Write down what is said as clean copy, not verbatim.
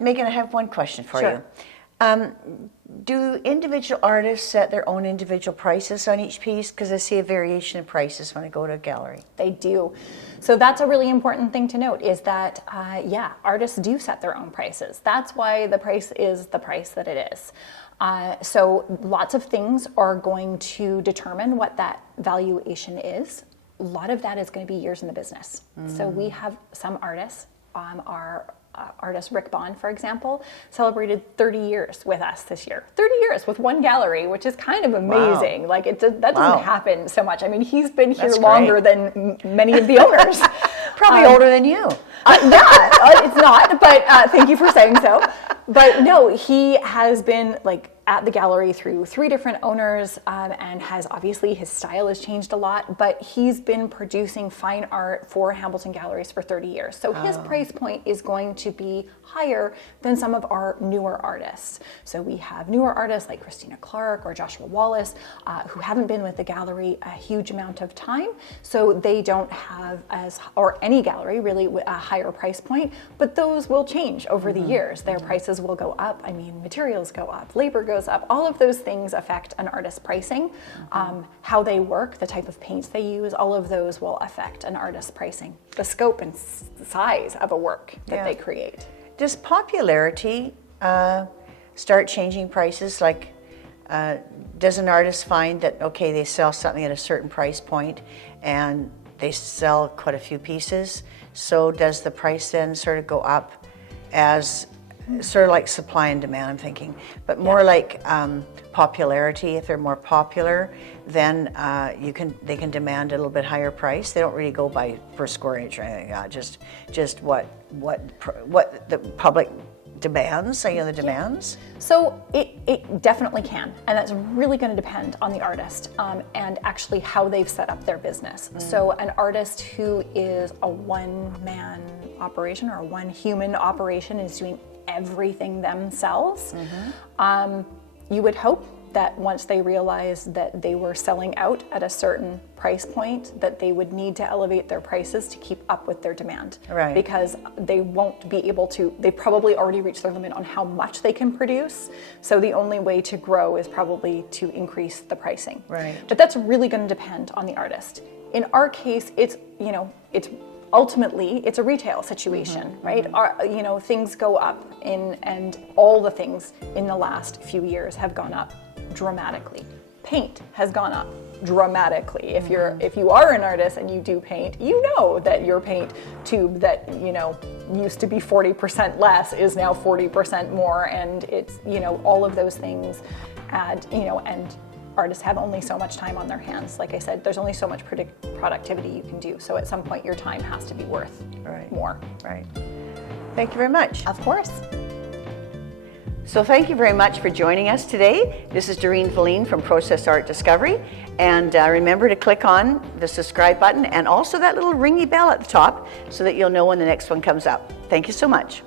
Megan, I have one question for Sure. you. Do individual artists set their own individual prices on each piece? Because I see a variation in prices when I go to a gallery. They do. So that's a really important thing to note, is that, artists do set their own prices. That's why the price is the price that it is. So lots of things are going to determine what that valuation is. A lot of that is going to be years in the business. So we have some artists, our artist Rick Bond, for example, celebrated 30 years with us this year. 30 years with one gallery, which is kind of amazing. Wow. Like that doesn't happen so much. I mean, he's been here longer than many of the owners. Probably older than you. It's not, but thank you for saying so. But no, he has been like at the gallery through 3 different owners, and has obviously, his style has changed a lot, but he's been producing fine art for Hambleton Galleries for 30 years. So his price point is going to be higher than some of our newer artists. So we have newer artists like Christina Clark or Joshua Wallace, who haven't been with the gallery a huge amount of time. So they don't have or any gallery really, a higher price point, but those will change over the years. Their prices will go up. I mean, materials go up, labor goes up. All of those things affect an artist's pricing. How they work, the type of paints they use, all of those will affect an artist's pricing. The scope and size of a work that they create. Does popularity start changing prices? Like, does an artist find that, okay, they sell something at a certain price point and they sell quite a few pieces, so does the price then sort of go up as sort of like supply and demand, I'm thinking, but more like popularity? If they're more popular, then they can demand a little bit higher price. They don't really go by per square inch or anything like that, just what the public demands, the demands? So it definitely can, and that's really going to depend on the artist and actually how they've set up their business. So an artist who is a one-man operation or a one-human operation is doing everything themselves. You would hope that once they realized that they were selling out at a certain price point, that they would need to elevate their prices to keep up with their demand. Right. Because they won't be able to, they probably already reached their limit on how much they can produce. So the only way to grow is probably to increase the pricing. Right. But that's really going to depend on the artist. In our case, it's ultimately, it's a retail situation, right? Things go up and all the things in the last few years have gone up dramatically. Paint has gone up dramatically. If you are an artist and you do paint, you know that your paint tube that, used to be 40% less is now 40% more, and it's, all of those things add, and artists have only so much time on their hands. Like I said, there's only so much productivity you can do. So at some point, your time has to be worth more. Right. Thank you very much. Of course. So thank you very much for joining us today. This is Doreen Velin from Process Art Discovery. And remember to click on the subscribe button and also that little ringy bell at the top so that you'll know when the next one comes up. Thank you so much.